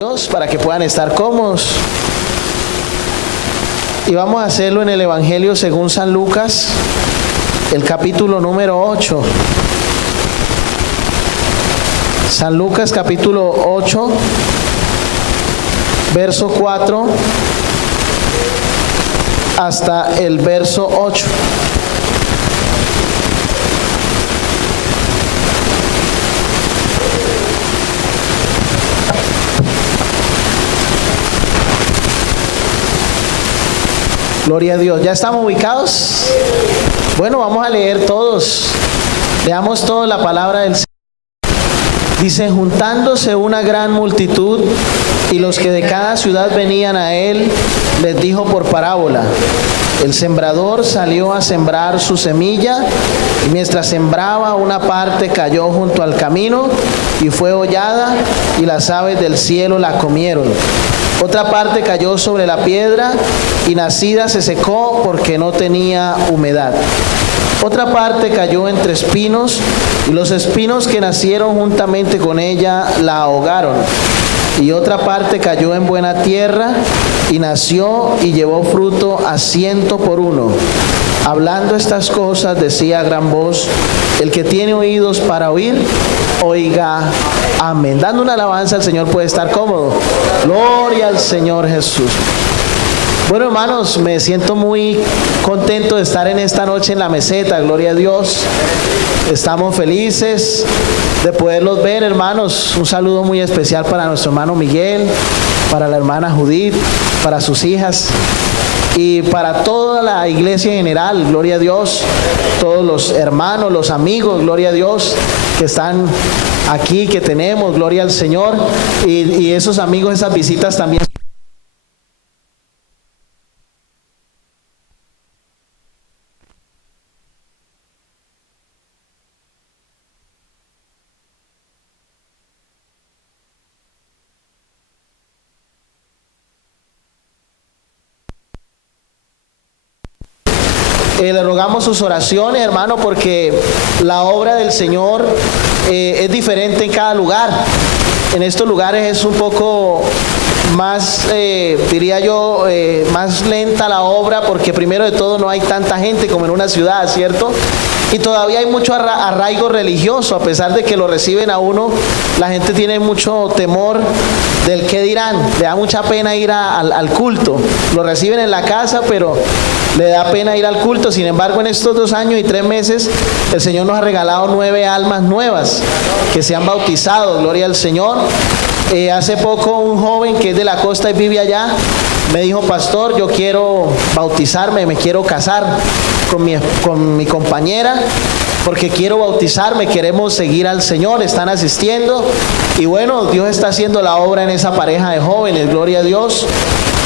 Dios para que puedan estar cómodos. Y vamos a hacerlo en el Evangelio según San Lucas, el capítulo número 8. San Lucas capítulo 8, verso 4 hasta el verso 8. Gloria a Dios. ¿Ya estamos ubicados? Bueno, vamos a leer todos. Leamos todos la palabra del Señor. Dice: juntándose una gran multitud y los que de cada ciudad venían a él, les dijo por parábola: el sembrador salió a sembrar su semilla, y mientras sembraba, una parte cayó junto al camino y fue hollada, y las aves del cielo la comieron. Otra parte cayó sobre la piedra, y nacida se secó porque no tenía humedad. Otra parte cayó entre espinos, y los espinos que nacieron juntamente con ella la ahogaron. Y otra parte cayó en buena tierra, y nació y llevó fruto a 100 por uno. Hablando estas cosas, decía a gran voz: el que tiene oídos para oír, oiga. Amén. Dando una alabanza al Señor puede estar cómodo. Gloria al Señor Jesús. Bueno, hermanos, me siento muy contento de estar en esta noche en la meseta. Gloria a Dios. Estamos felices de poderlos ver, hermanos. Un saludo muy especial para nuestro hermano Miguel, para la hermana Judith, para sus hijas y para toda la iglesia en general. Gloria a Dios. Todos los hermanos, los amigos, gloria a Dios, que están aquí, que tenemos, gloria al Señor. Y esos amigos, esas visitas también. Le rogamos sus oraciones, hermano, porque la obra del Señor es diferente en cada lugar. En estos lugares es un poco más, diría yo, más lenta la obra, porque primero de todo no hay tanta gente como en una ciudad, ¿cierto? Y todavía hay mucho arraigo religioso, a pesar de que lo reciben a uno, la gente tiene mucho temor del qué dirán, le da mucha pena ir al culto. Lo reciben en la casa, pero le da pena ir al culto. Sin embargo, en estos 2 años y 3 meses, el Señor nos ha regalado 9 almas nuevas que se han bautizado, gloria al Señor. Hace poco un joven que es de la costa y vive allá, me dijo: pastor, yo quiero bautizarme, me quiero casar con mi compañera, porque quiero bautizarme, queremos seguir al Señor. Están asistiendo y bueno, Dios está haciendo la obra en esa pareja de jóvenes, gloria a Dios.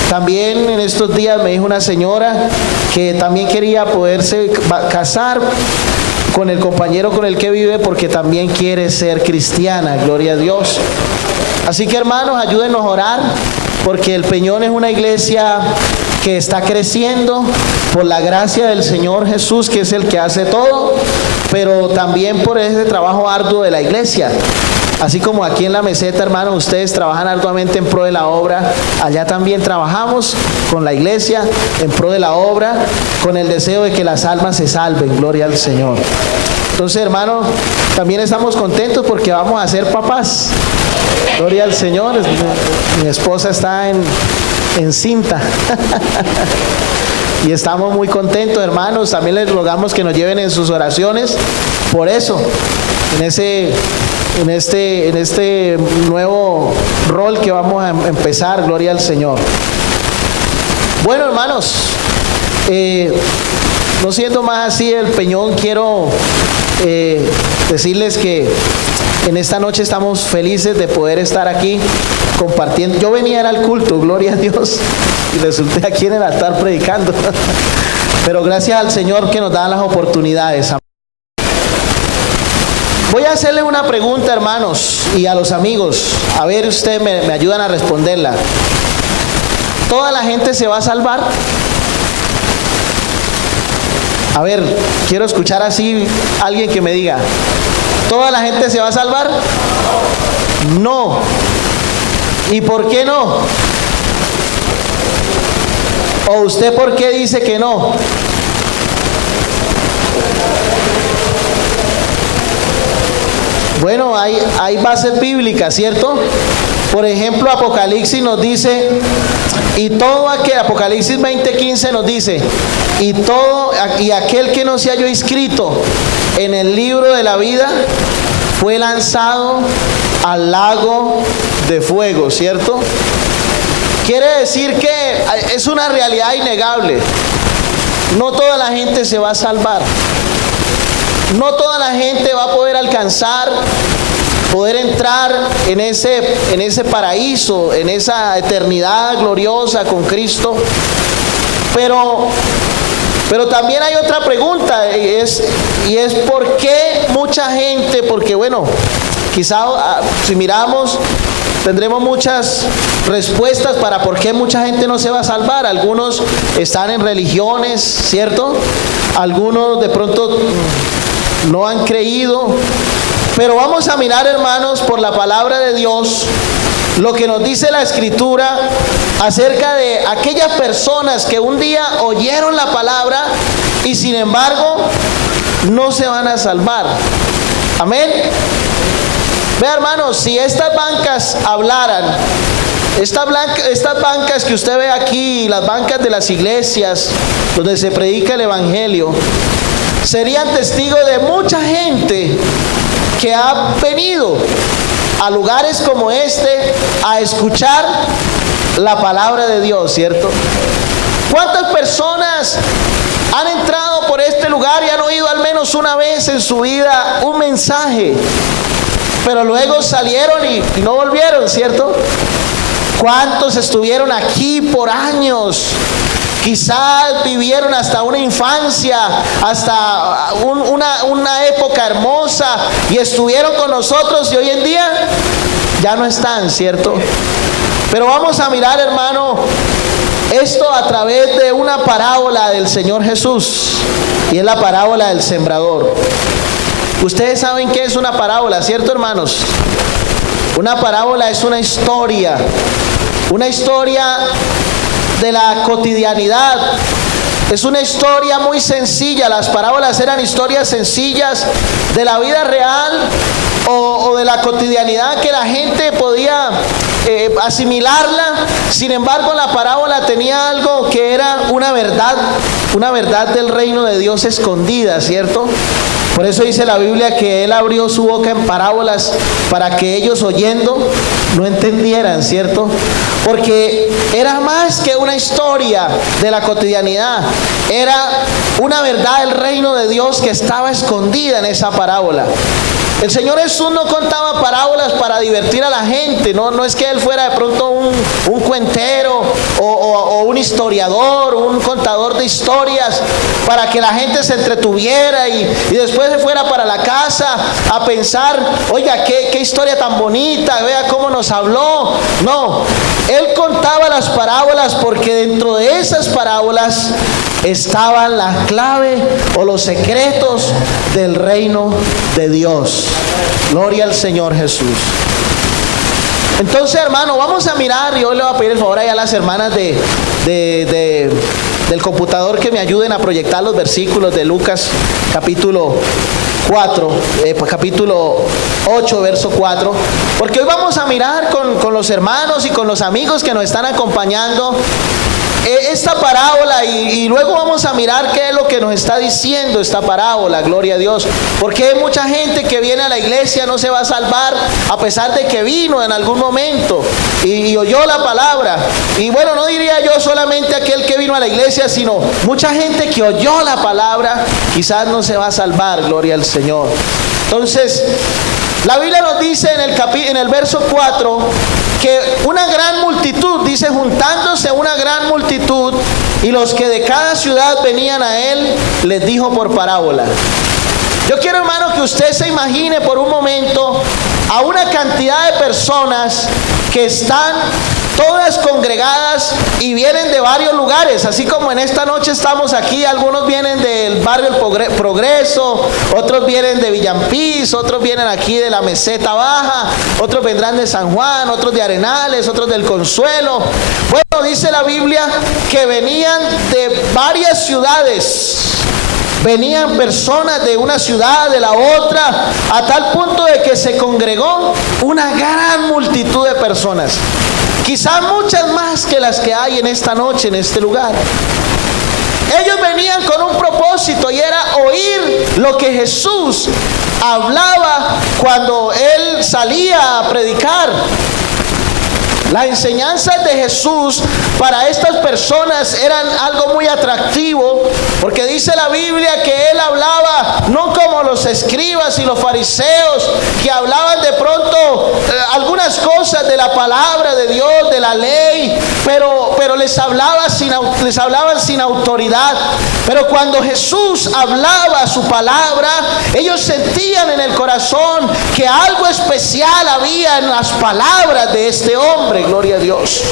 También en estos días me dijo una señora que también quería poderse casar con el compañero con el que vive, porque también quiere ser cristiana, gloria a Dios. Así que, hermanos, ayúdenos a orar, porque el Peñón es una iglesia que está creciendo por la gracia del Señor Jesús, que es el que hace todo, pero también por ese trabajo arduo de la iglesia. Así como aquí en la meseta, hermanos, ustedes trabajan arduamente en pro de la obra, allá también trabajamos con la iglesia en pro de la obra, con el deseo de que las almas se salven, gloria al Señor. Entonces, hermanos, también estamos contentos porque vamos a ser papás. Gloria al Señor. Mi esposa está en cinta. Y estamos muy contentos, hermanos. También les rogamos que nos lleven en sus oraciones por eso, en este nuevo rol que vamos a empezar. Gloria al Señor. Bueno, hermanos, no siendo más así el Peñón, quiero decirles que en esta noche estamos felices de poder estar aquí compartiendo. Yo venía al culto, gloria a Dios, y resulté aquí en el altar predicando. Pero gracias al Señor que nos da las oportunidades. Voy a hacerle una pregunta, hermanos, y a los amigos. A ver, ustedes me ayudan a responderla. ¿Toda la gente se va a salvar? A ver, quiero escuchar así alguien que me diga: ¿toda la gente se va a salvar? No. ¿Y por qué no? ¿O usted por qué dice que no? Bueno, hay bases bíblicas, ¿cierto? Por ejemplo, Apocalipsis nos dice, Apocalipsis 20:15 nos dice, y aquel que no se halló inscrito en el libro de la vida fue lanzado al lago de fuego, ¿cierto? Quiere decir que es una realidad innegable. No toda la gente se va a salvar. No toda la gente va a poder alcanzar, poder entrar en ese paraíso, en esa eternidad gloriosa con Cristo. Pero también hay otra pregunta, y es ¿por qué mucha gente? Porque bueno, quizá si miramos tendremos muchas respuestas para por qué mucha gente no se va a salvar. Algunos están en religiones, ¿cierto? Algunos de pronto no han creído. Pero vamos a mirar, hermanos, por la palabra de Dios, lo que nos dice la Escritura acerca de aquellas personas que un día oyeron la palabra y sin embargo no se van a salvar. Amén. Vea, hermanos, si estas bancas hablaran, estas bancas que usted ve aquí, las bancas de las iglesias donde se predica el Evangelio, serían testigos de mucha gente que ha venido a lugares como este a escuchar la palabra de Dios, ¿cierto? ¿Cuántas personas han entrado por este lugar y han oído al menos una vez en su vida un mensaje, pero luego salieron y no volvieron, ¿cierto? ¿Cuántos estuvieron aquí por años? Quizás vivieron hasta una infancia, hasta una época hermosa y estuvieron con nosotros y hoy en día ya no están, ¿cierto? Pero vamos a mirar, hermano, esto a través de una parábola del Señor Jesús, y es la parábola del sembrador. Ustedes saben qué es una parábola, ¿cierto, hermanos? Una parábola es una historia de la cotidianidad. Es una historia muy sencilla. Las parábolas eran historias sencillas de la vida real o de la cotidianidad que la gente podía asimilarla. Sin embargo, la parábola tenía algo que era una verdad del reino de Dios escondida, ¿cierto? Por eso dice la Biblia que Él abrió su boca en parábolas para que ellos oyendo no entendieran, ¿cierto? Porque era más que una historia de la cotidianidad, era una verdad del reino de Dios que estaba escondida en esa parábola. El Señor Jesús no contaba parábolas para divertir a la gente, no es que Él fuera de pronto un cuentero o un historiador, un contador de historias para que la gente se entretuviera y después se fuera para la casa a pensar, oiga, qué historia tan bonita, vea cómo nos habló. No, Él contaba las parábolas porque dentro de esas parábolas estaba la clave o los secretos del reino de Dios. Gloria al Señor Jesús. Entonces, hermano, vamos a mirar, y hoy le voy a pedir el favor a las hermanas del computador que me ayuden a proyectar los versículos de Lucas capítulo 8, verso 4, porque hoy vamos a mirar con los hermanos y con los amigos que nos están acompañando esta parábola y luego vamos a mirar qué es lo que nos está diciendo esta parábola, gloria a Dios. Porque hay mucha gente que viene a la iglesia, no se va a salvar a pesar de que vino en algún momento y oyó la palabra. Y bueno, no diría yo solamente aquel que vino a la iglesia, sino mucha gente que oyó la palabra quizás no se va a salvar, gloria al Señor. Entonces, la Biblia nos dice en el verso 4 que una gran multitud, dice, juntándose una gran multitud, y los que de cada ciudad venían a Él, les dijo por parábola. Yo quiero, hermano, que usted se imagine por un momento a una cantidad de personas que están todas congregadas y vienen de varios lugares, así como en esta noche estamos aquí. Algunos vienen del barrio El Progreso, otros vienen de Villampís, otros vienen aquí de la Meseta Baja, otros vendrán de San Juan, otros de Arenales, otros del Consuelo. Bueno, dice la Biblia que venían de varias ciudades. Venían personas de una ciudad, de la otra, a tal punto de que se congregó una gran multitud de personas. Quizás muchas más que las que hay en esta noche, en este lugar. Ellos venían con un propósito, y era oír lo que Jesús hablaba cuando Él salía a predicar. Las enseñanzas de Jesús para estas personas eran algo muy atractivo, porque dice la Biblia que Él hablaba no como los escribas y los fariseos, que hablaban de pronto algunas cosas de la palabra de Dios, de la ley, pero les hablaban sin autoridad. Pero cuando Jesús hablaba su palabra, ellos sentían en el corazón que algo especial había en las palabras de este hombre. Gloria a Dios.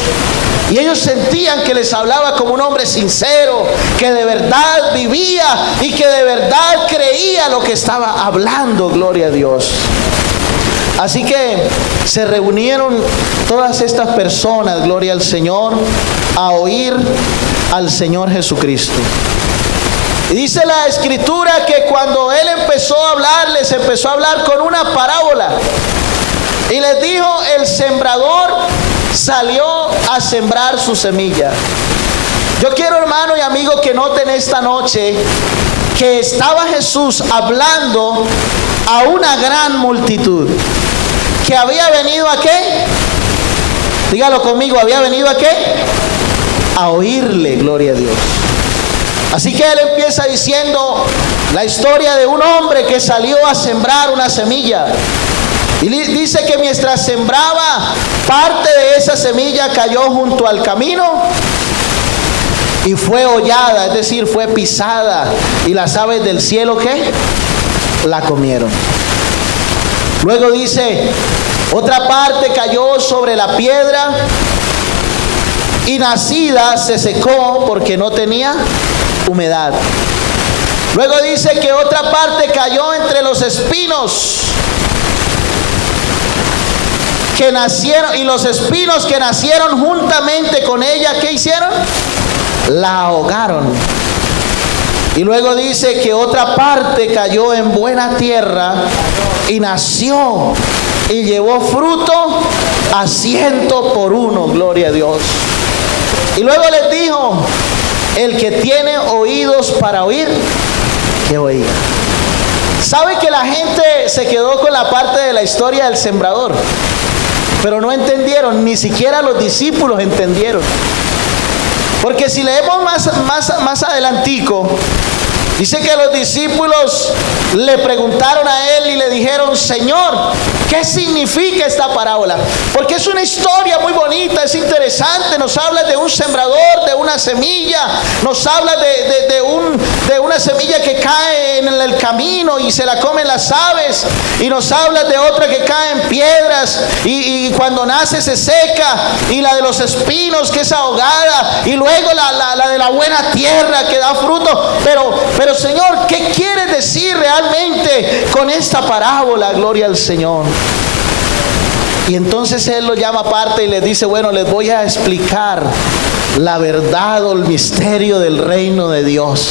Y ellos sentían que les hablaba como un hombre sincero, que de verdad vivía y que de verdad creía lo que estaba hablando. Gloria a Dios. Así que se reunieron todas estas personas, gloria al Señor, a oír al Señor Jesucristo. Y dice la Escritura que cuando Él empezó a hablar, les empezó a hablar con una parábola. Y les dijo: el sembrador salió a sembrar su semilla. Yo quiero, hermano y amigo, que noten esta noche que estaba Jesús hablando a una gran multitud que había venido ¿a qué? Dígalo conmigo, ¿había venido a qué? A oírle, gloria a Dios. Así que Él empieza diciendo la historia de un hombre que salió a sembrar una semilla. Y dice que mientras sembraba, parte de esa semilla cayó junto al camino y fue hollada, es decir, fue pisada, y las aves del cielo, ¿qué? La comieron. Luego dice, otra parte cayó sobre la piedra y nacida se secó porque no tenía humedad. Luego dice que otra parte cayó entre los espinos que nacieron, y los espinos que nacieron juntamente con ella, ¿qué hicieron? La ahogaron. Y luego dice que otra parte cayó en buena tierra y nació y llevó fruto a 100 por 1, gloria a Dios. Y luego les dijo: el que tiene oídos para oír, que oiga. ¿Sabe que la gente se quedó con la parte de la historia del sembrador? Pero no entendieron, ni siquiera los discípulos entendieron. Porque si leemos más adelantico, dice que los discípulos le preguntaron a Él y le dijeron: Señor, ¿qué significa esta parábola? Porque es una historia muy bonita, es interesante. Nos habla de un sembrador, de una semilla. Nos habla de una semilla que cae en el camino y se la comen las aves. Y nos habla de otra que cae en piedras y cuando nace se seca. Y la de los espinos, que es ahogada. Y luego la de la buena tierra, que da fruto. Pero Señor, ¿qué quieres decir realmente con esta parábola? Gloria al Señor. Y entonces Él lo llama aparte y les dice: bueno, les voy a explicar la verdad o el misterio del reino de Dios.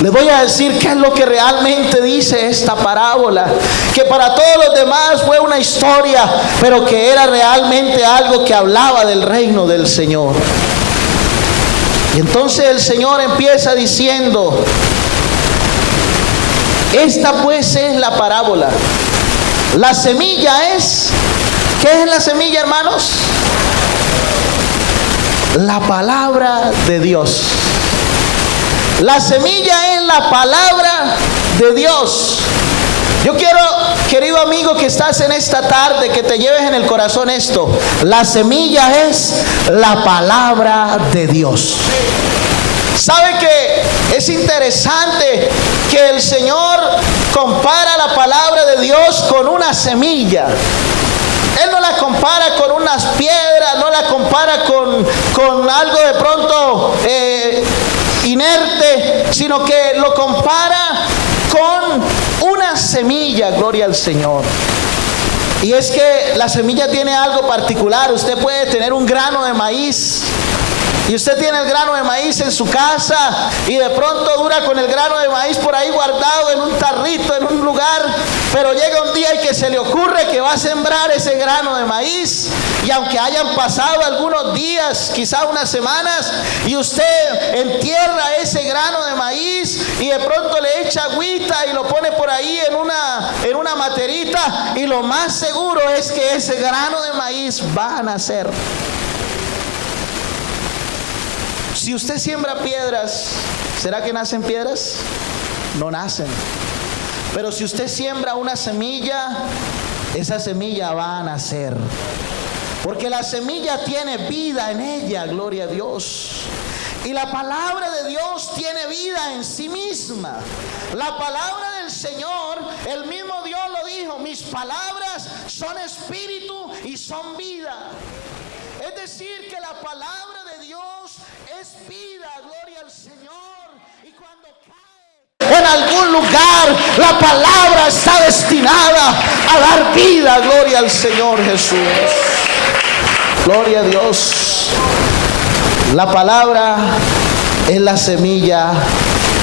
Les voy a decir qué es lo que realmente dice esta parábola, que para todos los demás fue una historia, pero que era realmente algo que hablaba del reino del Señor. Y entonces el Señor empieza diciendo: esta pues es la parábola. La semilla es, ¿qué es la semilla, hermanos? La palabra de Dios. La semilla es la palabra de Dios. Yo quiero, querido amigo que estás en esta tarde, que te lleves en el corazón esto: la semilla es la palabra de Dios. ¿Sabe que es interesante que el Señor compara la palabra de Dios con una semilla? Él no la compara con unas piedras, no la compara con algo de pronto inerte, sino que lo compara con una semilla, gloria al Señor. Y es que la semilla tiene algo particular. Usted puede tener un grano de maíz, y usted tiene el grano de maíz en su casa, y de pronto dura con el grano de maíz por ahí guardado en un tarrito, en un lugar, pero llega un día y que se le ocurre que va a sembrar ese grano de maíz, y aunque hayan pasado algunos días, quizá unas semanas, y usted entierra ese grano de maíz y de pronto le echa agüita y lo pone por ahí en una materita, y lo más seguro es que ese grano de maíz va a nacer. Si usted siembra piedras, ¿será que nacen piedras? No nacen. Pero si usted siembra una semilla, esa semilla va a nacer. Porque la semilla tiene vida en ella, gloria a Dios. Y la palabra de Dios tiene vida en sí misma. La palabra del Señor, el mismo Dios lo dijo: mis palabras son espíritu y son vida. Es decir, que la palabra de Dios es vida, gloria al Señor. Y cuando cae en algún lugar, la palabra está destinada a dar vida, gloria al Señor Jesús. Gloria a Dios. La palabra es la semilla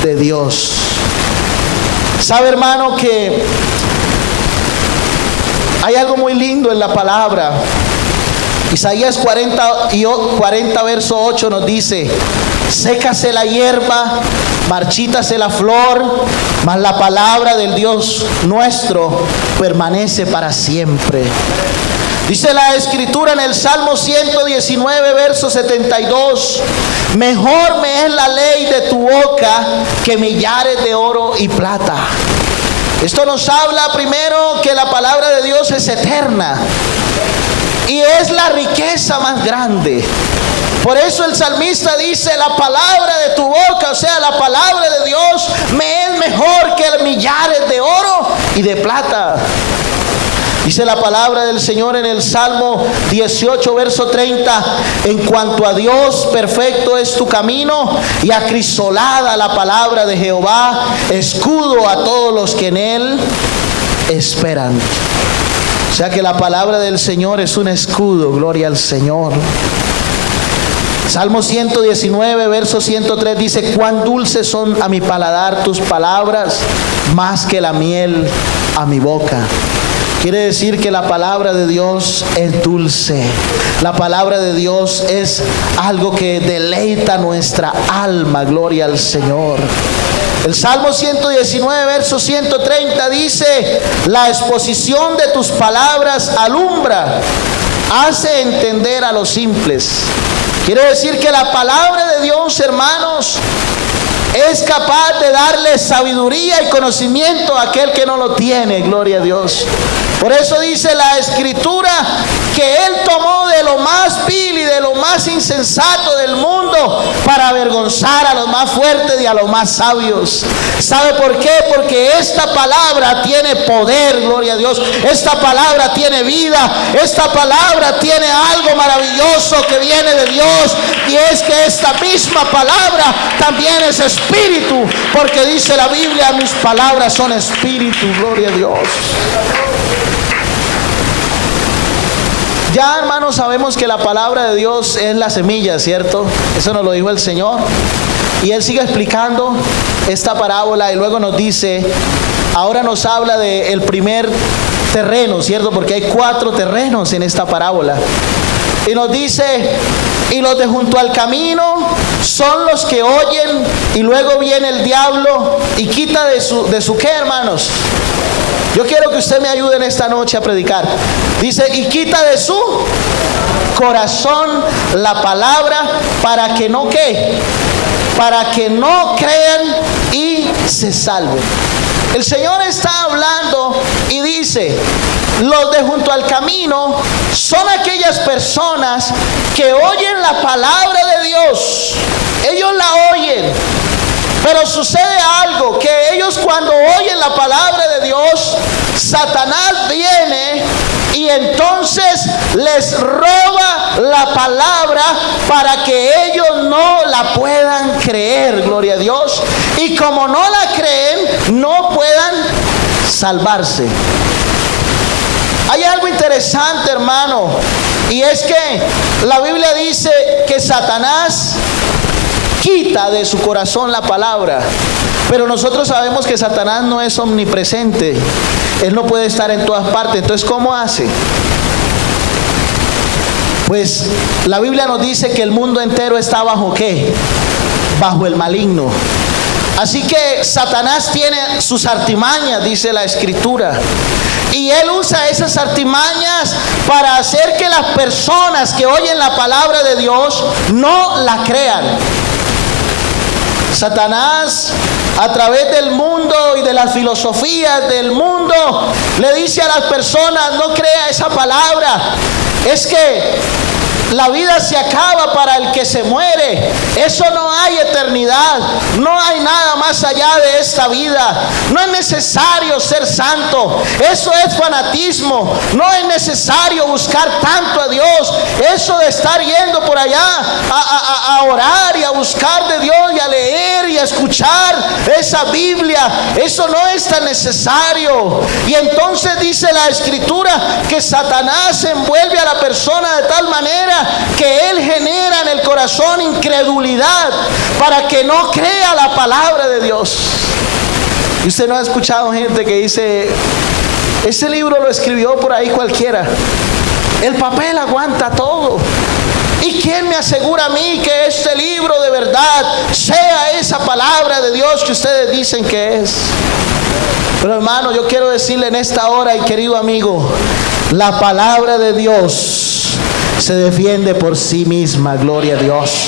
de Dios. ¿Sabe, hermano, que hay algo muy lindo en la palabra? Isaías 40 verso 8 nos dice: sécase la hierba, marchítase la flor, mas la palabra del Dios nuestro permanece para siempre. Dice la Escritura en el Salmo 119 verso 72: mejor me es la ley de tu boca que millares de oro y plata. Esto nos habla primero que la palabra de Dios es eterna y es la riqueza más grande. Por eso el salmista dice: la palabra de tu boca, o sea, la palabra de Dios, me es mejor que millares de oro y de plata. Dice la palabra del Señor en el Salmo 18 verso 30: en cuanto a Dios, perfecto es tu camino, y acrisolada la palabra de Jehová, escudo a todos los que en él esperan. O sea que la palabra del Señor es un escudo, gloria al Señor. Salmo 119 verso 103 dice: cuán dulces son a mi paladar tus palabras, más que la miel a mi boca. Quiere decir que la palabra de Dios es dulce. La palabra de Dios es algo que deleita nuestra alma, gloria al Señor. El Salmo 119 verso 130 dice: la exposición de tus palabras alumbra, hace entender a los simples. Quiere decir que la palabra de Dios, hermanos, es capaz de darle sabiduría y conocimiento a aquel que no lo tiene, gloria a Dios. Por eso dice la Escritura que Él tomó de lo más vil y de lo más insensato del mundo para avergonzar a los más fuertes y a los más sabios. ¿Sabe por qué? Porque esta palabra tiene poder, gloria a Dios. Esta palabra tiene vida. Esta palabra tiene algo maravilloso que viene de Dios, y es que esta misma palabra también es espíritu, porque dice la Biblia: mis palabras son espíritu, gloria a Dios. Ya, hermanos, sabemos que la palabra de Dios es la semilla, ¿cierto? Eso nos lo dijo el Señor. Y Él sigue explicando esta parábola y luego nos dice, ahora nos habla del primer terreno, ¿cierto? Porque hay 4 terrenos en esta parábola. Y nos dice: y los de junto al camino son los que oyen, y luego viene el diablo y quita de su ¿qué, hermanos? Yo quiero que usted me ayude en esta noche a predicar. Dice: y quita de su corazón la palabra para que no ¿qué? Para que no crean y se salven. El Señor está hablando y dice: los de junto al camino son aquellas personas que oyen la palabra de Dios. Ellos la oyen, pero sucede algo, que ellos cuando oyen la palabra de Dios, Satanás viene y entonces les roba la palabra para que ellos no la puedan creer, gloria a Dios. Y como no la creen, no puedan salvarse. Hay algo interesante, hermano, y es que la Biblia dice que Satanás quita de su corazón la palabra. Pero nosotros sabemos que Satanás no es omnipresente. Él no puede estar en todas partes. Entonces, ¿cómo hace? Pues la Biblia nos dice que el mundo entero está bajo ¿qué? Bajo el maligno. Así que Satanás tiene sus artimañas, dice la Escritura. Y él usa esas artimañas para hacer que las personas que oyen la palabra de Dios no la crean. Satanás, a través del mundo y de las filosofías del mundo, le dice a las personas: no crea esa palabra, es que la vida se acaba para el que se muere. Eso no hay eternidad, no hay nada más allá de esta vida. No es necesario ser santo, eso es fanatismo. No es necesario buscar tanto a Dios. Eso de estar yendo por allá a orar y a buscar de Dios y a leer y a escuchar esa Biblia, eso no es tan necesario. Y entonces dice la Escritura que Satanás envuelve a la persona de tal manera que él genera en el corazón incredulidad para que no crea la palabra de Dios. Y usted no ha escuchado gente que dice: ese libro lo escribió por ahí cualquiera, el papel aguanta todo. ¿Y quién me asegura a mí que este libro de verdad sea esa palabra de Dios que ustedes dicen que es? Pero hermano, yo quiero decirle en esta hora, y querido amigo, la palabra de Dios se defiende por sí misma, gloria a Dios.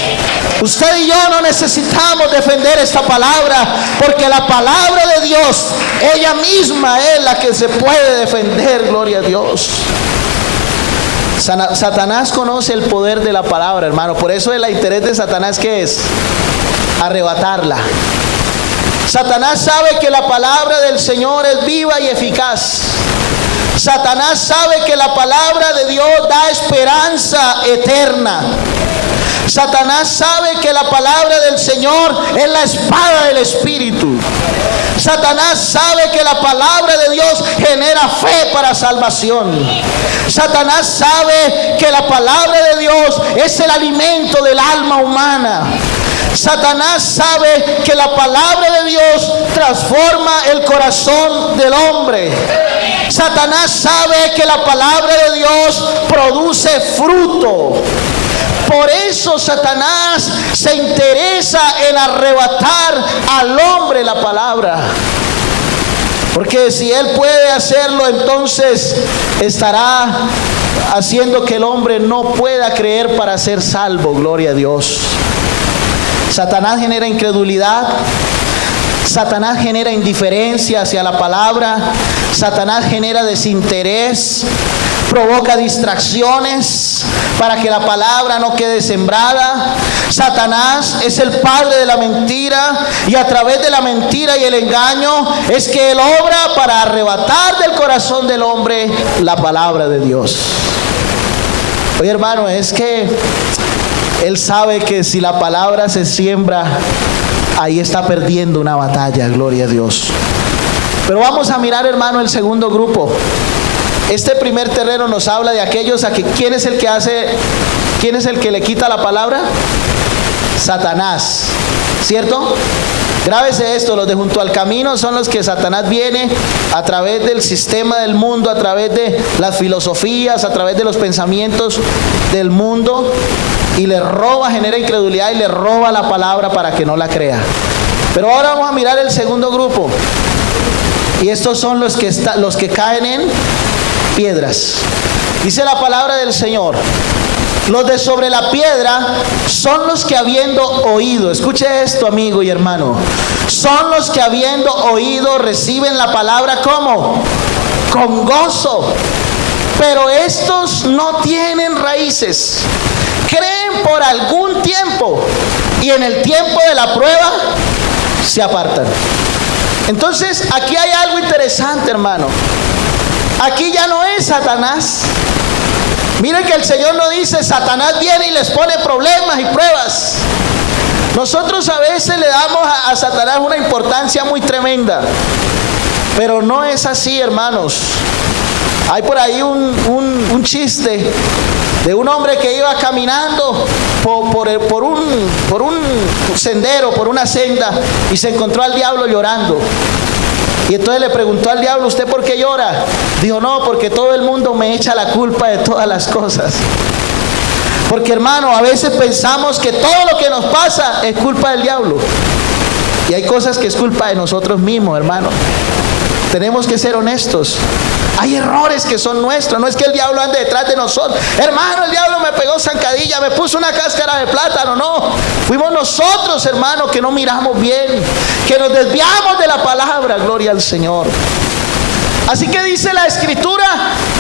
Usted y yo no necesitamos defender esta palabra, porque la palabra de Dios, ella misma es la que se puede defender, gloria a Dios. Satanás conoce el poder de la palabra, hermano. Por eso el interés de Satanás, ¿qué es? Arrebatarla. Satanás sabe que la palabra del Señor es viva y eficaz. Satanás sabe que la palabra de Dios da esperanza eterna. Satanás sabe que la palabra del Señor es la espada del Espíritu. Satanás sabe que la palabra de Dios genera fe para salvación. Satanás sabe que la palabra de Dios es el alimento del alma humana. Satanás sabe que la palabra de Dios transforma el corazón del hombre. Satanás sabe que la palabra de Dios produce fruto. Por eso Satanás se interesa en arrebatar al hombre la palabra. Porque si él puede hacerlo, entonces estará haciendo que el hombre no pueda creer para ser salvo, gloria a Dios. Satanás genera incredulidad. Satanás genera indiferencia hacia la palabra. Satanás genera desinterés. Provoca distracciones para que la palabra no quede sembrada. Satanás es el padre de la mentira, y a través de la mentira y el engaño es que él obra para arrebatar del corazón del hombre la palabra de Dios. Oye, hermano, es que él sabe que si la palabra se siembra, ahí está perdiendo una batalla, gloria a Dios. Pero vamos a mirar, hermano, el segundo grupo. Este primer terreno nos habla de aquellos a que ¿quién es el que le quita la palabra? Satanás, ¿cierto? Grábese esto: los de junto al camino son los que Satanás viene a través del sistema del mundo, a través de las filosofías, a través de los pensamientos del mundo, y le roba, genera incredulidad y le roba la palabra para que no la crea. Pero ahora vamos a mirar el segundo grupo, y estos son los que caen en piedras. Dice la palabra del Señor: los de sobre la piedra son los que, habiendo oído, escuche esto, amigo y hermano, son los que, habiendo oído, reciben la palabra ¿cómo? Con gozo. Pero estos no tienen raíces, creen por algún tiempo, y en el tiempo de la prueba se apartan. Entonces aquí hay algo interesante, hermano. Aquí ya no es Satanás Miren que el Señor no dice, Satanás viene y les pone problemas y pruebas. Nosotros a veces le damos a Satanás una importancia muy tremenda, pero no es así, hermanos. Hay por ahí un chiste de un hombre que iba caminando por un sendero, por una senda, y se encontró al diablo llorando. Y entonces le preguntó al diablo, ¿usted por qué llora? Dijo, no, porque todo el mundo me echa la culpa de todas las cosas. Porque, hermano, a veces pensamos que todo lo que nos pasa es culpa del diablo. Y hay cosas que es culpa de nosotros mismos, hermano. Tenemos que ser honestos. Hay errores que son nuestros. No es que el diablo ande detrás de nosotros. Hermano, el diablo me pegó zancadilla, me puso una cáscara de plátano. No, fuimos nosotros, hermano, que no miramos bien, que nos desviamos de la palabra. Gloria al Señor. Así que dice la Escritura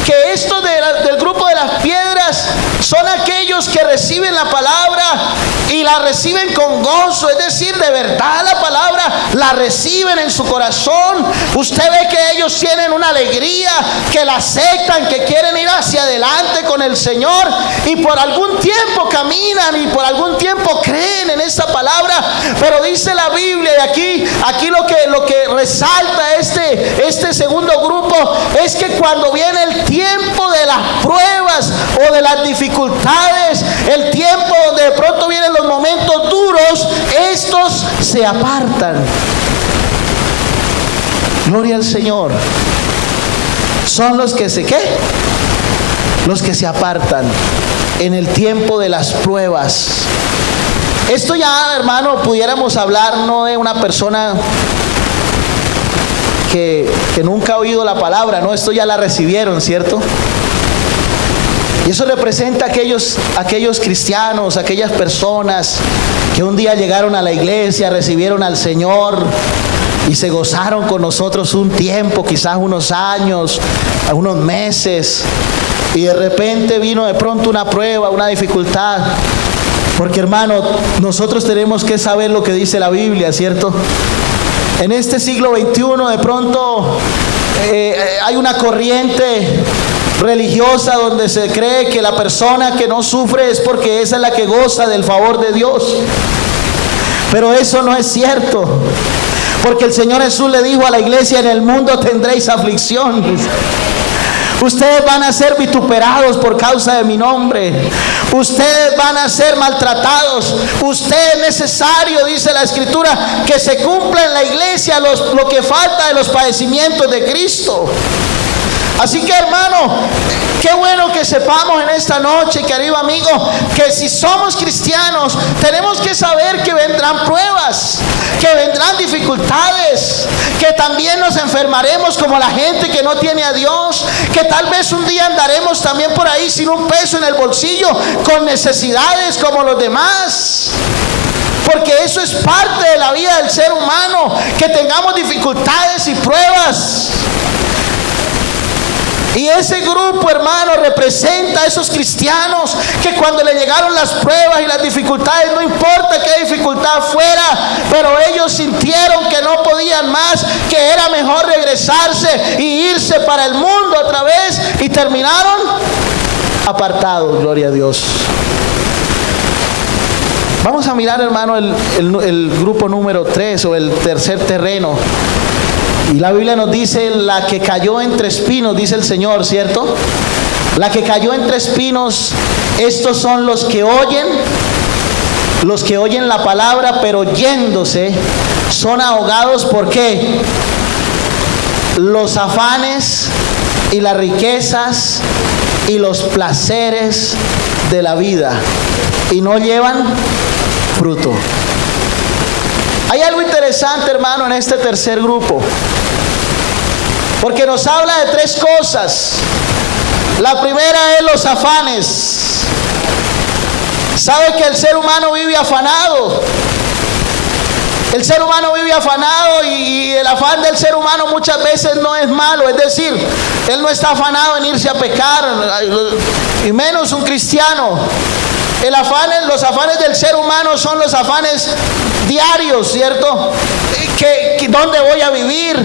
que estos del grupo de las piedras son aquellos que reciben la palabra y la reciben con gozo, es decir, de verdad la palabra la reciben en su corazón. Usted ve que ellos tienen una alegría, que la aceptan, que quieren ir hacia adelante con el Señor, y por algún tiempo caminan y por algún tiempo creen en esta palabra. Pero dice la Biblia, y aquí lo que resalta este segundo grupo es que cuando viene el tiempo de las pruebas o de las dificultades, el tiempo donde de pronto vienen los momentos duros, estos se apartan. Gloria al Señor. Son los que los que se apartan en el tiempo de las pruebas. Esto ya, hermano, pudiéramos hablar no de una persona que nunca ha oído la palabra, no, esto ya la recibieron, ¿cierto? Y eso representa aquellos cristianos, aquellas personas que un día llegaron a la iglesia, recibieron al Señor y se gozaron con nosotros un tiempo, quizás unos años, unos meses, y de repente vino de pronto una prueba, una dificultad. Porque, hermano, nosotros tenemos que saber lo que dice la Biblia, ¿cierto? En este siglo XXI de pronto hay una corriente religiosa donde se cree que la persona que no sufre es porque esa es la que goza del favor de Dios. Pero eso no es cierto. Porque el Señor Jesús le dijo a la iglesia, en el mundo tendréis aflicción. Ustedes van a ser vituperados por causa de mi nombre. Ustedes van a ser maltratados. Usted es necesario, dice la Escritura, que se cumpla en la iglesia lo que falta de los padecimientos de Cristo. Así que, hermano, qué bueno que sepamos en esta noche, querido amigo, que si somos cristianos tenemos que saber que vendrán pruebas, que vendrán dificultades, que también nos enfermaremos como la gente que no tiene a Dios, que tal vez un día andaremos también por ahí sin un peso en el bolsillo, con necesidades como los demás. Porque eso es parte de la vida del ser humano, que tengamos dificultades y pruebas. Y ese grupo, hermano, representa a esos cristianos que cuando le llegaron las pruebas y las dificultades, no importa qué dificultad fuera, pero ellos sintieron que no podían más, que era mejor regresarse y irse para el mundo otra vez, y terminaron apartados, gloria a Dios. Vamos a mirar, hermano, el grupo número 3 o el tercer terreno. Y la Biblia nos dice, la que cayó entre espinos, dice el Señor, ¿cierto? La que cayó entre espinos, estos son los que oyen la palabra, pero yéndose, son ahogados. ¿Por qué? Los afanes y las riquezas y los placeres de la vida, y no llevan fruto. Hay algo interesante, hermano, en este tercer grupo, porque nos habla de tres cosas. La primera es los afanes. ¿Sabe que el ser humano vive afanado? El ser humano vive afanado, y el afán del ser humano muchas veces no es malo. Es decir, él no está afanado en irse a pecar, y menos un cristiano. Los afanes del ser humano son los afanes diarios, ¿cierto? ¿Dónde voy a vivir?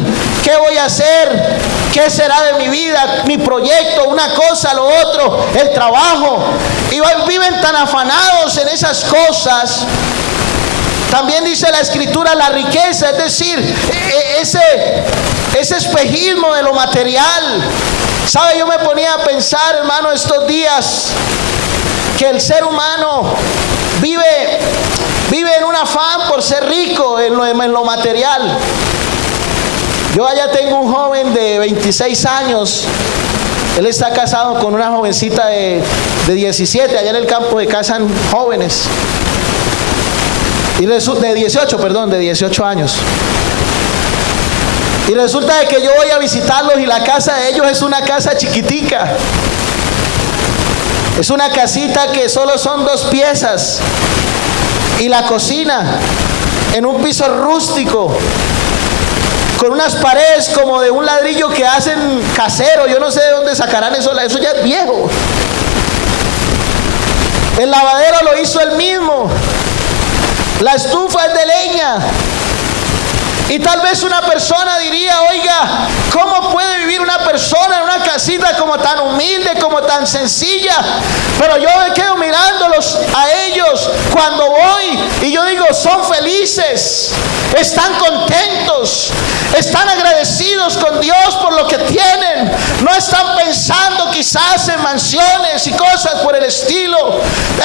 ¿Qué voy a hacer? ¿Qué será de mi vida? Mi proyecto, una cosa, lo otro, el trabajo. Y viven tan afanados en esas cosas. También dice la Escritura la riqueza, es decir, ese espejismo de lo material. ¿Sabe? Yo me ponía a pensar, hermano, estos días, que el ser humano vive en un afán por ser rico en lo material. Yo allá tengo un joven de 26 años. Él está casado con una jovencita de 17. Allá en el campo de casan jóvenes. Y de 18 años. Y resulta de que yo voy a visitarlos y la casa de ellos es una casa chiquitica. Es una casita que solo son 2 piezas. Y la cocina en un piso rústico, con unas paredes como de un ladrillo que hacen casero. Yo no sé de dónde sacarán eso ya es viejo. El lavadero lo hizo él mismo. La estufa es de leña. Y tal vez una persona diría, oiga, ¿cómo puede vivir una persona en una casita como tan humilde, como tan sencilla? Pero yo me quedo mirándolos a ellos cuando voy y yo digo, son felices, están contentos, están agradecidos con Dios por lo que tienen. No están pensando quizás en mansiones y cosas por el estilo.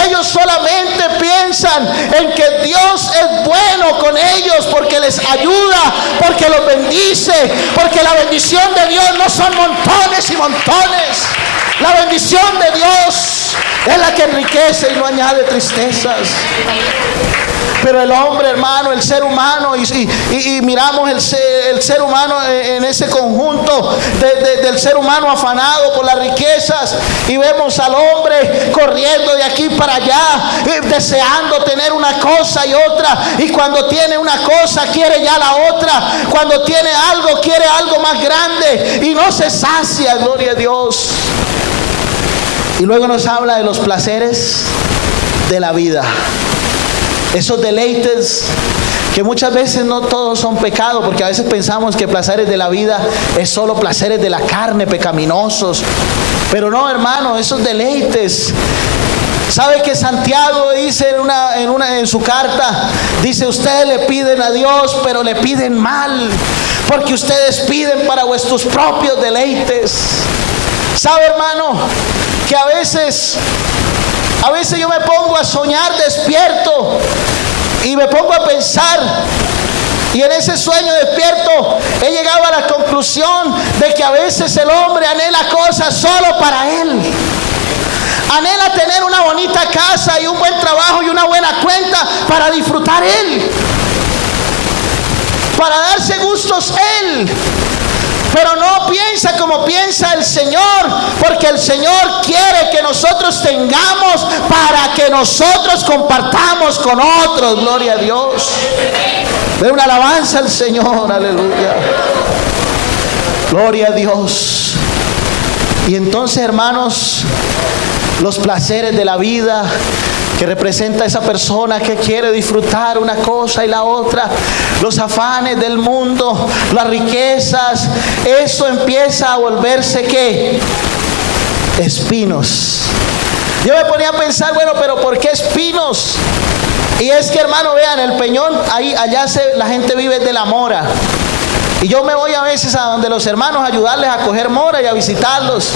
Ellos solamente piensan en que Dios es bueno con ellos porque les ayuda, porque los bendice, porque la bendición de Dios no son montones y montones. La bendición de Dios es la que enriquece y no añade tristezas. Pero el hombre, hermano, el ser humano, y miramos el ser humano en ese conjunto del ser humano afanado por las riquezas, y vemos al hombre corriendo de aquí para allá, deseando tener una cosa y otra, y cuando tiene una cosa quiere ya la otra, cuando tiene algo quiere algo más grande y no se sacia, gloria a Dios. Y luego nos habla de los placeres de la vida. Esos deleites que muchas veces no todos son pecado, porque a veces pensamos que placeres de la vida es solo placeres de la carne, pecaminosos. Pero no, hermano, esos deleites. ¿Sabe que Santiago dice en su carta? Dice, ustedes le piden a Dios, pero le piden mal, porque ustedes piden para vuestros propios deleites. ¿Sabe, hermano? Que a veces yo me pongo a soñar despierto y me pongo a pensar, y en ese sueño despierto he llegado a la conclusión de que a veces el hombre anhela cosas solo para él. Anhela tener una bonita casa y un buen trabajo y una buena cuenta para disfrutar él, para darse gustos él. Pero no piensa como piensa el Señor, porque el Señor quiere que nosotros tengamos para que nosotros compartamos con otros. Gloria a Dios. De una alabanza al Señor, aleluya. Gloria a Dios. Y entonces, hermanos, los placeres de la vida que representa a esa persona que quiere disfrutar una cosa y la otra, los afanes del mundo, las riquezas, eso empieza a volverse ¿qué? Espinos. Yo me ponía a pensar, bueno, pero ¿por qué espinos? Y es que, hermano, vean, el Peñón, allá la gente vive de la mora. Y yo me voy a veces a donde los hermanos a ayudarles a coger mora y a visitarlos.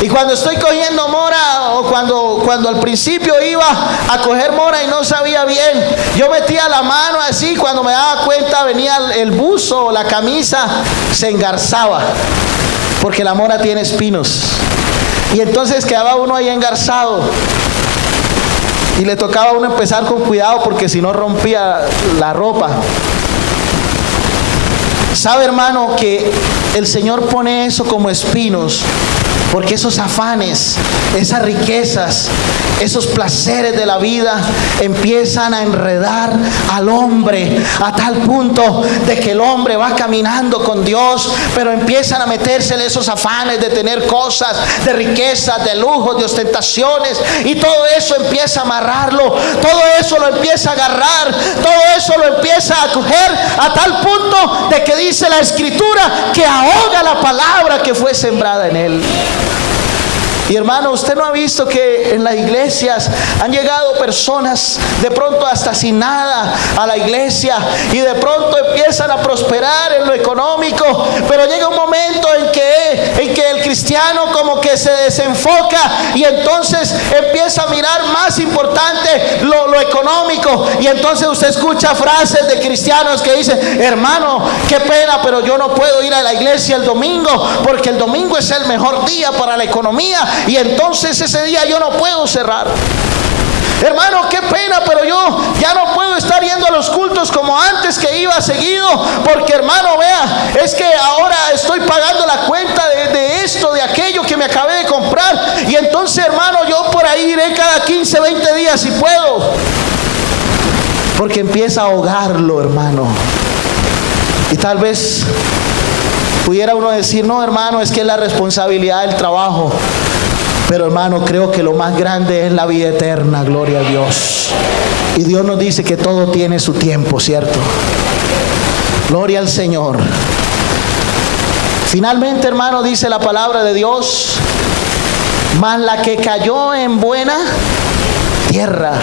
Y cuando estoy cogiendo mora, o cuando al principio iba a coger mora y no sabía bien, yo metía la mano así, cuando me daba cuenta venía el buzo o la camisa, se engarzaba, porque la mora tiene espinos. Y entonces quedaba uno ahí engarzado. Y le tocaba a uno empezar con cuidado, porque si no rompía la ropa. ¿Sabe, hermano, que el Señor pone eso como espinos Porque esos afanes, esas riquezas, esos placeres de la vida empiezan a enredar al hombre a tal punto de que el hombre va caminando con Dios, pero empiezan a metérsele esos afanes de tener cosas, de riquezas, de lujos, de ostentaciones, y todo eso empieza a amarrarlo, todo eso lo empieza a agarrar, todo eso lo empieza a coger a tal punto de que dice la Escritura que ahoga la palabra que fue sembrada en él. Y hermano, usted no ha visto que en las iglesias han llegado personas de pronto hasta sin nada a la iglesia, y de pronto empiezan a prosperar en lo económico, pero llega un momento en que el cristiano como que se desenfoca y entonces empieza a mirar más importante lo económico, y entonces usted escucha frases de cristianos que dicen: hermano, qué pena, pero yo no puedo ir a la iglesia el domingo porque el domingo es el mejor día para la economía, y entonces ese día yo no puedo cerrar. Hermano, qué pena, pero yo ya no puedo estar yendo a los cultos como antes, que iba seguido, porque hermano, vea, es que ahora estoy pagando la cuenta de esto, de aquello que me acabé de comprar, y entonces hermano, yo por ahí iré cada 15, 20 días si puedo. Porque empieza a ahogarlo, hermano. Y tal vez pudiera uno decir: no, hermano, es que es la responsabilidad del trabajo. Pero hermano, creo que lo más grande es la vida eterna, gloria a Dios. Y Dios nos dice que todo tiene su tiempo, ¿cierto? Gloria al Señor. Finalmente, hermano, dice la palabra de Dios: mas la que cayó en buena tierra.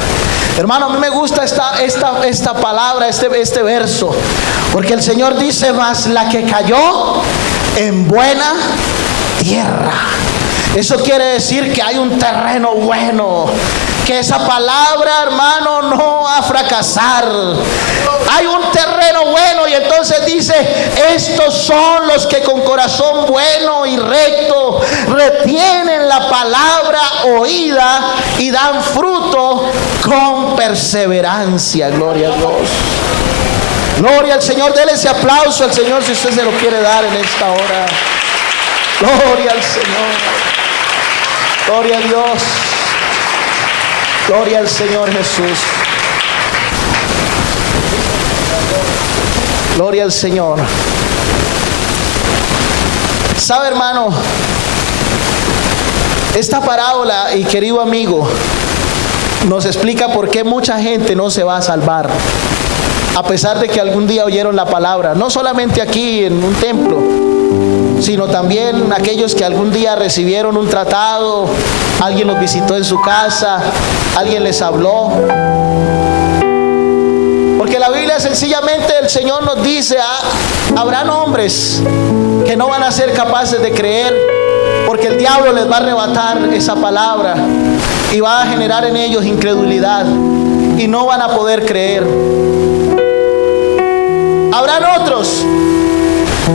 Hermano, a mí me gusta esta palabra, este verso, porque el Señor dice: mas la que cayó en buena tierra. Eso quiere decir que hay un terreno bueno, que esa palabra, hermano, no va a fracasar. Hay un terreno bueno, y entonces dice: estos son los que con corazón bueno y recto retienen la palabra oída y dan fruto con perseverancia. Gloria a Dios. Gloria al Señor. Dele ese aplauso al Señor si usted se lo quiere dar en esta hora. Gloria al Señor. Gloria a Dios. Gloria al Señor Jesús. Gloria al Señor. ¿Sabe, hermano? Esta parábola, y querido amigo, nos explica por qué mucha gente no se va a salvar, a pesar de que algún día oyeron la palabra. No solamente aquí en un templo, sino también aquellos que algún día recibieron un tratado, alguien los visitó en su casa, alguien les habló. Porque la Biblia sencillamente, el Señor nos dice: habrán hombres que no van a ser capaces de creer, porque el diablo les va a arrebatar esa palabra y va a generar en ellos incredulidad, y no van a poder creer. Habrán otros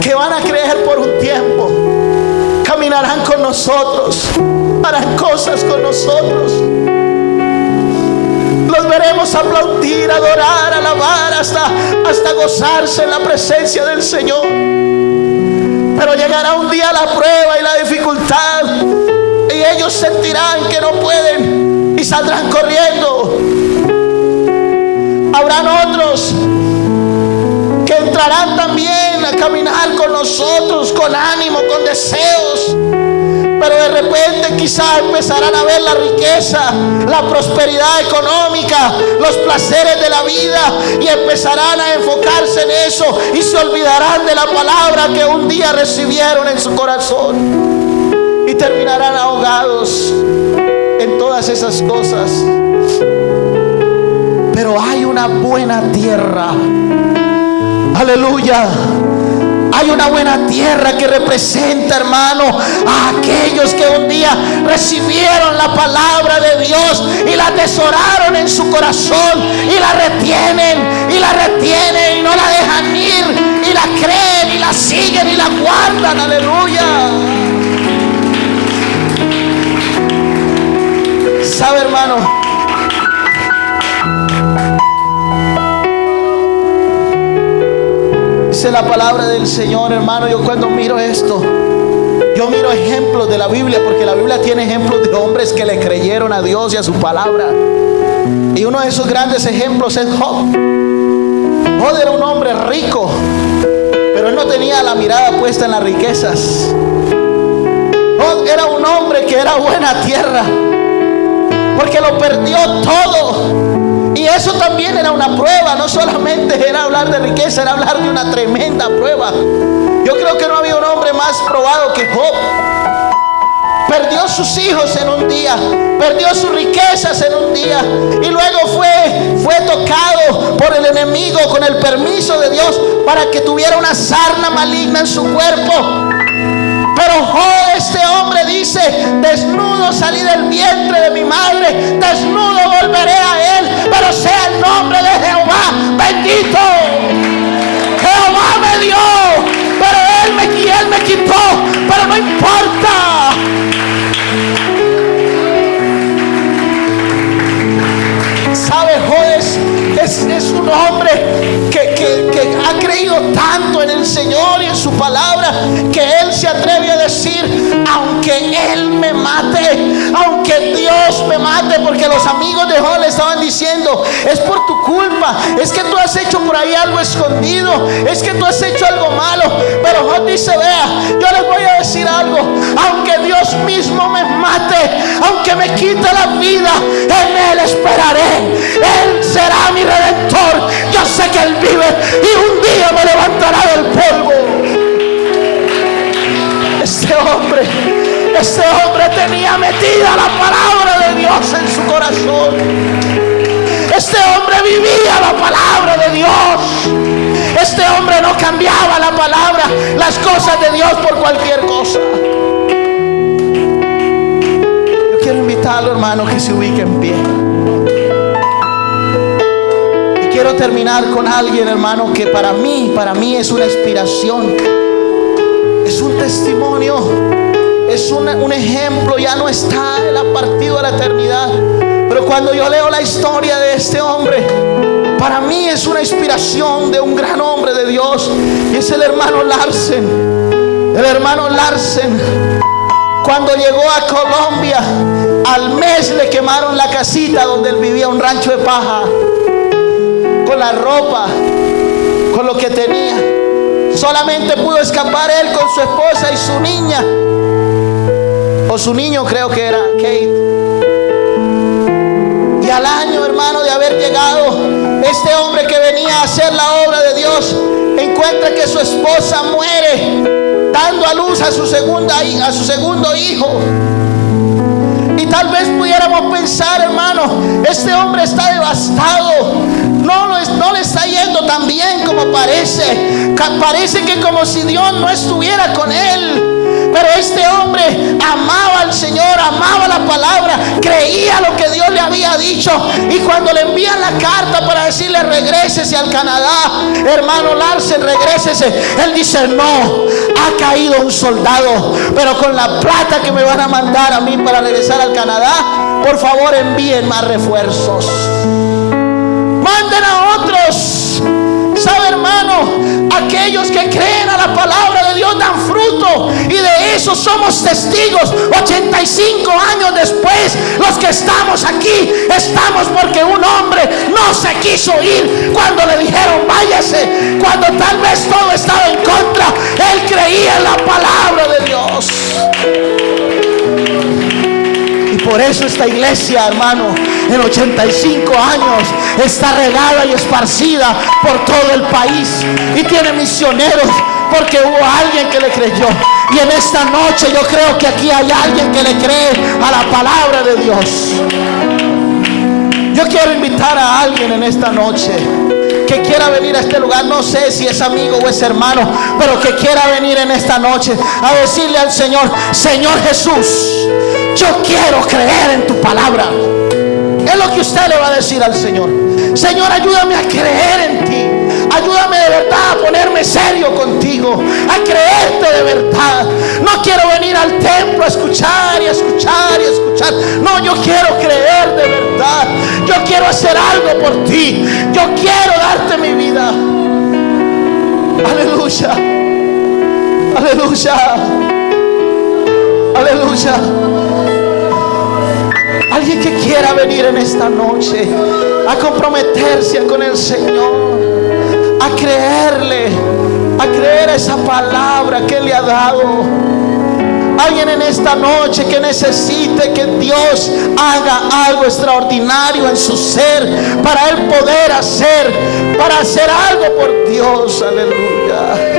que van a creer por un tiempo, caminarán con nosotros, harán cosas con nosotros, los veremos aplaudir, adorar, alabar, hasta gozarse en la presencia del Señor. Pero llegará un día la prueba y la dificultad, y ellos sentirán que no pueden y saldrán corriendo. Habrán otros que entrarán también a caminar con nosotros, con ánimo, con deseos, pero de repente quizás empezarán a ver la riqueza, la prosperidad económica, los placeres de la vida, y empezarán a enfocarse en eso, y se olvidarán de la palabra que un día recibieron en su corazón, y terminarán ahogados en todas esas cosas. Pero hay una buena tierra. Aleluya. Hay una buena tierra que representa, hermano, a aquellos que un día recibieron la palabra de Dios y la atesoraron en su corazón, y la retienen, y no la dejan ir, y la creen, y la siguen, y la guardan. Aleluya. ¿Sabe, hermano? Dice la palabra del Señor, hermano, yo cuando miro esto, yo yo miro ejemplos de la Biblia, porque la Biblia tiene ejemplos de hombres que le creyeron a Dios y a su palabra. Y uno de esos grandes ejemplos es Job. Job era un hombre rico, pero él no tenía la mirada puesta en las riquezas. Job era un hombre que era buena tierra, porque lo perdió todo. Y eso también era una prueba. No solamente era hablar de riqueza, era hablar de una tremenda prueba. Yo creo que no había un hombre más probado que Job. Perdió sus hijos en un día, perdió sus riquezas en un día, y luego fue tocado por el enemigo con el permiso de Dios para que tuviera una sarna maligna en su cuerpo. Pero Job, este hombre, dice: desnudo salí del vientre de mi madre, desnudo volveré a él, pero sea el nombre de Jehová bendito. Jehová me dio, pero él me quitó, pero no importa. ¿Sabe? Job es un hombre que ha creído tanto en el Señor y en su palabra, que él se atreve a decir: aunque él me mate, aunque Dios me mate, porque los amigos de Job le estaban diciendo: es por tu culpa, es que tú has hecho por ahí algo escondido, es que tú has hecho algo malo. Pero Job dice: vea, yo les voy a decir algo, aunque Dios mismo me mate, aunque me quite la vida, en él esperaré. Él será mi redentor. Yo sé que él vive y un día me levantará del polvo. Este hombre tenía metida la palabra de Dios en su corazón. Este hombre vivía la palabra de Dios. Este hombre no cambiaba la palabra, las cosas de Dios, por cualquier cosa. Yo quiero invitarlo, hermano, que se ubique en pie. Quiero terminar con alguien, hermano, que para mí es una inspiración, es un testimonio, es un ejemplo. Ya no está, él ha partido a la eternidad, pero cuando yo leo la historia de este hombre, para mí es una inspiración de un gran hombre de Dios, y es el hermano Larsen. El hermano Larsen, cuando llegó a Colombia, al mes le quemaron la casita donde él vivía, un rancho de paja, con la ropa, con lo que tenía. Solamente pudo escapar él con su esposa y su niña, o su niño, creo que era Kate. Y al año, hermano, de haber llegado, este hombre que venía a hacer la obra de Dios encuentra que su esposa muere, dando a luz a su segundo hijo. Y tal vez pudiéramos pensar, hermano, este hombre está devastado. No le está yendo tan bien como parece. Parece que como si Dios no estuviera con él. Pero este hombre amaba al Señor, amaba la palabra, creía lo que Dios le había dicho. Y cuando le envían la carta para decirle: regrésese al Canadá, hermano Larsen, regrésese, él dice: no, ha caído un soldado, pero con la plata que me van a mandar a mí para regresar al Canadá, por favor envíen más refuerzos, manden a otros. ¿Sabe, hermano? Aquellos que creen a la palabra de Dios dan fruto, y de eso somos testigos. 85 años después, los que estamos aquí estamos porque un hombre no se quiso ir cuando le dijeron: váyase, cuando tal vez todo estaba en contra. Él creía en la palabra de Dios. Por eso esta iglesia, hermano, en 85 años está regada y esparcida por todo el país, y tiene misioneros porque hubo alguien que le creyó. Y en esta noche yo creo que aquí hay alguien que le cree a la palabra de Dios. Yo quiero invitar a alguien en esta noche que quiera venir a este lugar, no sé si es amigo o es hermano, pero que quiera venir en esta noche a decirle al Señor: Señor Jesús, yo quiero creer en tu palabra. Es lo que usted le va a decir al Señor. Señor, ayúdame a creer en ti. Ayúdame de verdad a ponerme serio contigo, a creerte de verdad. No quiero venir al templo a escuchar y escuchar y escuchar. No, yo quiero creer de verdad. Yo quiero hacer algo por ti. Yo quiero darte mi vida. Aleluya. Aleluya. Aleluya. Alguien que quiera venir en esta noche a comprometerse con el Señor, a creerle, a creer esa palabra que Él le ha dado. Alguien en esta noche que necesite que Dios haga algo extraordinario en su ser para Él poder hacer, para hacer algo por Dios. Aleluya.